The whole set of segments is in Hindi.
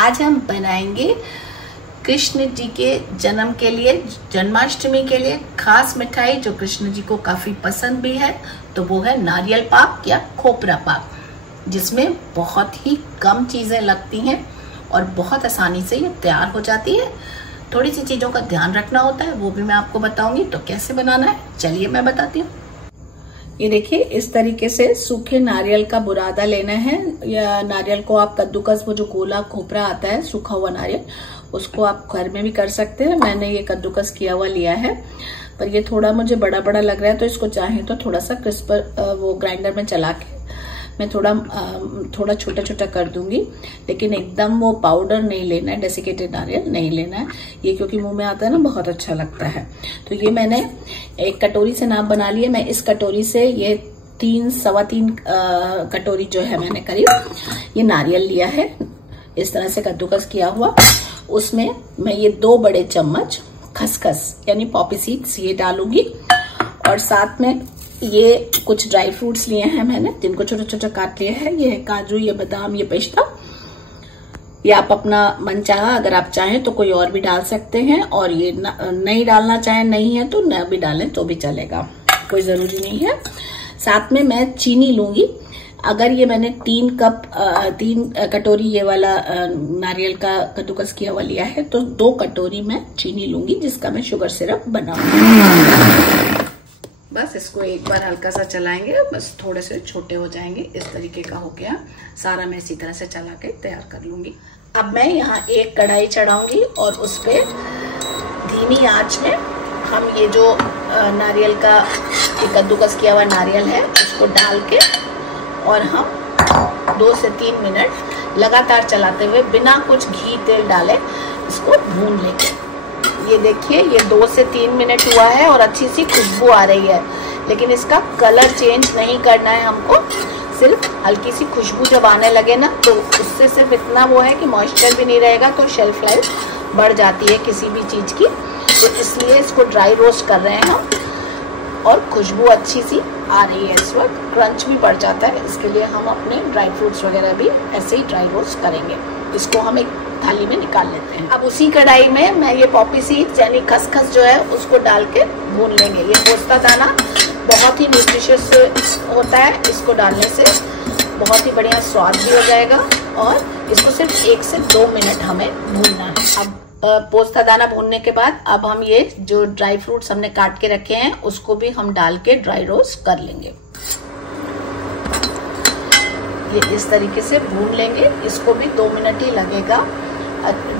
आज हम बनाएंगे कृष्ण जी के जन्म के लिए, जन्माष्टमी के लिए खास मिठाई जो कृष्ण जी को काफी पसंद भी है। तो वो है नारियल पाक या खोपरा पाक, जिसमें बहुत ही कम चीजें लगती हैं और बहुत आसानी से ये तैयार हो जाती है। थोड़ी सी चीजों का ध्यान रखना होता है, वो भी मैं आपको बताऊंगी। तो कैसे बनाना है चलिए मैं बताती हूँ। ये देखिए, इस तरीके से सूखे नारियल का बुरादा लेना है, या नारियल को आप कद्दूकस, वो जो गोला खोपरा आता है सूखा हुआ नारियल, उसको आप घर में भी कर सकते हैं। मैंने ये कद्दूकस किया हुआ लिया है, पर ये थोड़ा मुझे बड़ा बड़ा लग रहा है, तो इसको चाहे तो थोड़ा सा क्रिस्पर वो ग्राइंडर में चला के मैं थोड़ा छोटा छोटा कर दूंगी। लेकिन एकदम वो पाउडर नहीं लेना है, डेसिकेटेड नारियल नहीं लेना है ये, क्योंकि मुंह में आता है ना, बहुत अच्छा लगता है। तो ये मैंने एक कटोरी से नाप बना लिया। मैं इस कटोरी से ये 3-3.25 कटोरी जो है मैंने करीब ये नारियल लिया है, इस तरह से कद्दूकस किया हुआ। उसमें मैं ये 2 बड़े चम्मच खसखस यानी पॉपी सीड्स ये डालूंगी, और साथ में ये कुछ ड्राई फ्रूट्स लिए हैं मैंने, जिनको छोटा छोटा काट लिया है। ये है काजू, ये बादाम, ये पिस्ता। ये आप अपना मन चाहा, अगर आप चाहें तो कोई और भी डाल सकते हैं, और ये नहीं डालना चाहे नहीं है तो न भी डालें तो भी चलेगा, कोई जरूरी नहीं है। साथ में मैं चीनी लूंगी। अगर ये मैंने 3 कटोरी ये वाला नारियल का कद्दूकस किया हुआ लिया है, तो 2 कटोरी मैं चीनी लूंगी, जिसका मैं शुगर सिरप बनाऊंगी। बस इसको एक बार हल्का सा चलाएंगे, बस थोड़े से छोटे हो जाएंगे। इस तरीके का हो गया सारा, मैं इसी तरह से चला के तैयार कर लूंगी। अब मैं यहाँ एक कढ़ाई चढ़ाऊंगी और उस पे धीमी आंच में हम ये जो नारियल का कद्दूकस किया हुआ नारियल है उसको डाल के, और हम 2 से 3 मिनट लगातार चलाते हुए बिना कुछ घी तेल डाले इसको भून लेंगे। ये देखिए, ये 2 से 3 मिनट हुआ है और अच्छी सी खुशबू आ रही है, लेकिन इसका कलर चेंज नहीं करना है हमको। सिर्फ हल्की सी खुशबू जब आने लगे ना, तो उससे सिर्फ इतना वो है कि मॉइस्चर भी नहीं रहेगा, तो शेल्फ लाइफ बढ़ जाती है किसी भी चीज की। तो इसलिए इसको ड्राई रोस्ट कर रहे हैं हम, और खुशबू अच्छी सी आ रही है इस वक्त। क्रंच भी बढ़ जाता है, इसके लिए हम अपने ड्राई फ्रूट्स वगैरह भी ऐसे ही ड्राई रोस्ट करेंगे। इसको हम एक थाली में निकाल लेते हैं। अब उसी कढ़ाई में मैं ये पॉपी सीड्स यानी खसखस जो है उसको डाल के भून लेंगे। ये पोस्ता दाना बहुत ही न्यूट्रिशियस होता है, इसको डालने से बहुत ही बढ़िया स्वाद भी हो जाएगा, और इसको सिर्फ 1 से 2 मिनट हमें भूनना है। अब पोस्ता दाना भूनने के बाद अब हम ये जो ड्राई फ्रूट्स हमने काट के रखे हैं उसको भी हम डाल के ड्राई रोस्ट कर लेंगे। ये इस तरीके से भून लेंगे, इसको भी 2 मिनट ही लगेगा।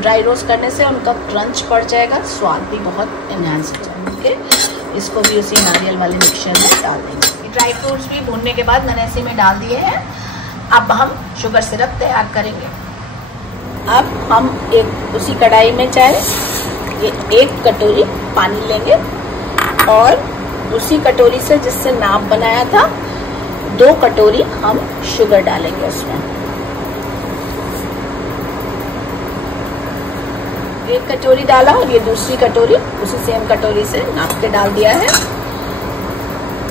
ड्राई रोस्ट करने से उनका क्रंच पड़ जाएगा, स्वाद भी बहुत एनहांस हो जाएगा। इसको भी उसी नारियल वाले मिक्सचर में डाल देंगे। ड्राई फ्रूट्स भी भूनने के बाद मैंने इसी में डाल दिए हैं। अब हम शुगर सिरप तैयार करेंगे। अब हम एक उसी कढ़ाई में चाहे ये 1 कटोरी पानी लेंगे, और उसी कटोरी से जिससे नाप बनाया था 2 कटोरी हम शुगर डालेंगे उसमें। 1 कटोरी डाला, और ये दूसरी कटोरी उसी सेम कटोरी से नाप के डाल दिया है।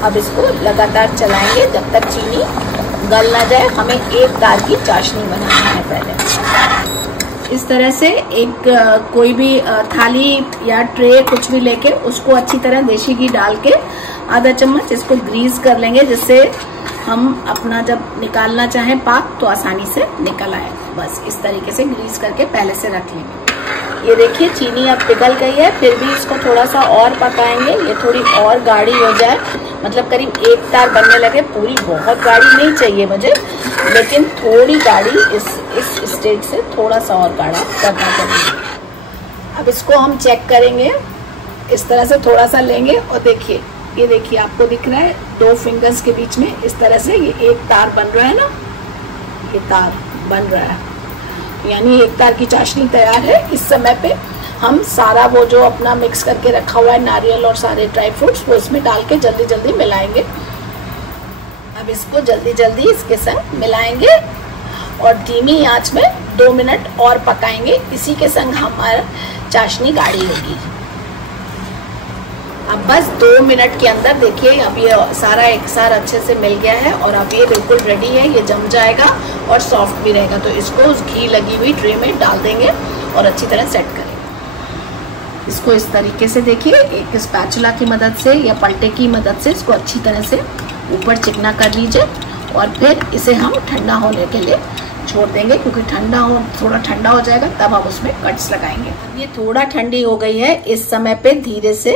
अब इसको लगातार चलाएंगे जब तक चीनी गल ना जाए। हमें एक तार की चाशनी बनाना है पहले। इस तरह से एक कोई भी थाली या ट्रे कुछ भी लेके उसको अच्छी तरह देसी घी डाल के आधा चम्मच इसको ग्रीस कर लेंगे, जिससे हम अपना जब निकालना चाहें पाक तो आसानी से निकल आए। बस इस तरीके से ग्रीस करके पहले से रख लेंगे। ये देखिए, चीनी अब पिघल गई है, फिर भी इसको थोड़ा सा और पकाएंगे। ये थोड़ी और गाढ़ी हो जाए, मतलब करीब 1 तार बनने लगे। पूरी बहुत गाढ़ी नहीं चाहिए मुझे, लेकिन थोड़ी गाढ़ी इस स्टेज से थोड़ा सा और गाढ़ा करना चाहिए। अब इसको हम चेक करेंगे, इस तरह से थोड़ा सा लेंगे, और देखिए, ये देखिए आपको दिख रहा है 2 फिंगर्स के बीच में इस तरह से ये 1 तार बन रहा है ना, ये तार बन रहा है, यानी 1 तार की चाशनी तैयार है। इस समय पे हम सारा वो जो अपना मिक्स करके रखा हुआ है नारियल और सारे ड्राई फ्रूट्स, वो इसमें डाल के जल्दी जल्दी मिलाएंगे। अब इसको जल्दी जल्दी इसके संग मिलाएंगे और धीमी आंच में 2 मिनट और पकाएंगे। इसी के संग हमारा चाशनी गाढ़ी होगी। अब बस 2 मिनट के अंदर देखिए अब ये सारा एक साथ अच्छे से मिल गया है और अब ये बिल्कुल रेडी है। ये जम जाएगा और सॉफ्ट भी रहेगा। तो इसको उस घी लगी हुई ट्रे में डाल देंगे और अच्छी तरह सेट करेंगे। इसको इस तरीके से देखिए एक स्पैचुला की मदद से या पलटे की मदद से इसको अच्छी तरह से ऊपर चिकना कर लीजिए और फिर इसे हम ठंडा होने के लिए छोड़ देंगे, क्योंकि थोड़ा ठंडा हो जाएगा तब हम उसमें कट्स लगाएंगे। ये थोड़ा ठंडी हो गई है, इस समय पे धीरे से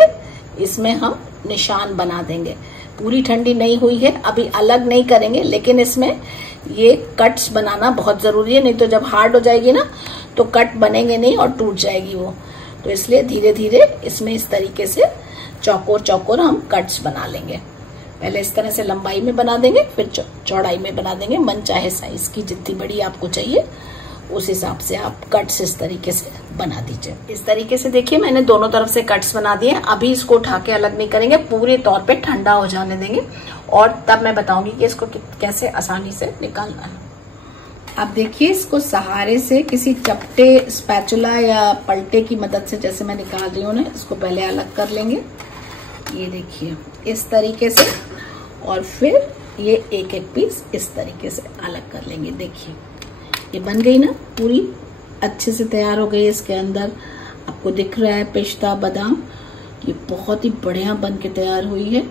इसमें हम निशान बना देंगे। पूरी ठंडी नहीं हुई है, अभी अलग नहीं करेंगे, लेकिन इसमें ये कट्स बनाना बहुत जरूरी है, नहीं तो जब हार्ड हो जाएगी ना तो कट बनेंगे नहीं और टूट जाएगी वो। तो इसलिए धीरे धीरे इसमें इस तरीके से चौकोर चौकोर हम कट्स बना लेंगे। पहले इस तरह से लंबाई में बना देंगे, फिर चौड़ाई में बना देंगे। मन चाहे साइज की जितनी बड़ी आपको चाहिए उस हिसाब से आप कट्स इस तरीके से बना दीजिए। इस तरीके से देखिए मैंने दोनों तरफ से कट्स बना दिए। अभी इसको उठा के अलग नहीं करेंगे, पूरे तौर पे ठंडा हो जाने देंगे और तब मैं बताऊंगी कि इसको कैसे आसानी से निकालना है। अब देखिए इसको सहारे से किसी चपटे स्पैचुला या पलटे की मदद से जैसे मैं निकाल रही हूँ ना, इसको पहले अलग कर लेंगे। ये देखिए इस तरीके से और फिर ये एक एक पीस इस तरीके से अलग कर लेंगे। देखिए ये बन गई ना, पूरी अच्छे से तैयार हो गई। इसके अंदर आपको दिख रहा है पिस्ता बादाम, ये बहुत ही बढ़िया बन के तैयार हुई है।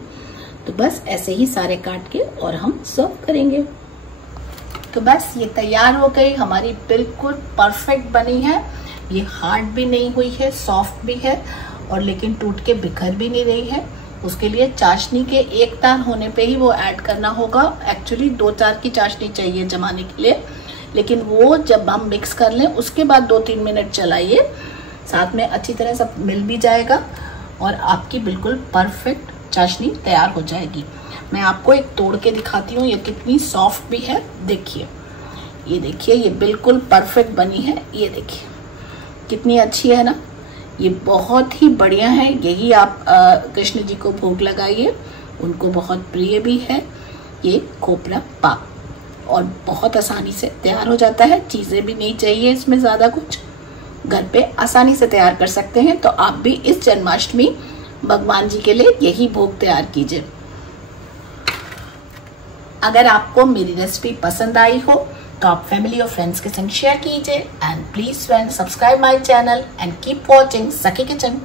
तो बस ऐसे ही सारे काट के और हम सर्व करेंगे। तो बस ये तैयार हो गई, हमारी बिल्कुल परफेक्ट बनी है। ये हार्ड भी नहीं हुई है, सॉफ्ट भी है और लेकिन टूट के बिखर भी नहीं रही है। उसके लिए चाशनी के एक तार होने पे ही वो ऐड करना होगा। एक्चुअली 2 तार की चाशनी चाहिए जमाने के लिए, लेकिन वो जब हम मिक्स कर लें उसके बाद 2-3 मिनट चलाइए, साथ में अच्छी तरह सब मिल भी जाएगा और आपकी बिल्कुल परफेक्ट चाशनी तैयार हो जाएगी। मैं आपको एक तोड़ के दिखाती हूँ ये कितनी सॉफ्ट भी है। देखिए ये देखिए ये बिल्कुल परफेक्ट बनी है। ये देखिए कितनी अच्छी है ना, ये बहुत ही बढ़िया है। यही आप कृष्ण जी को भोग लगाइए, उनको बहुत प्रिय भी है ये खोपरा पाक और बहुत आसानी से तैयार हो जाता है। चीजें भी नहीं चाहिए इसमें ज्यादा कुछ, घर पे आसानी से तैयार कर सकते हैं। तो आप भी इस जन्माष्टमी भगवान जी के लिए यही भोग तैयार कीजिए। अगर आपको मेरी रेसिपी पसंद आई हो तो आप फैमिली और फ्रेंड्स के संग शेयर कीजिए and please friends subscribe my channel and keep watching सखी किचन।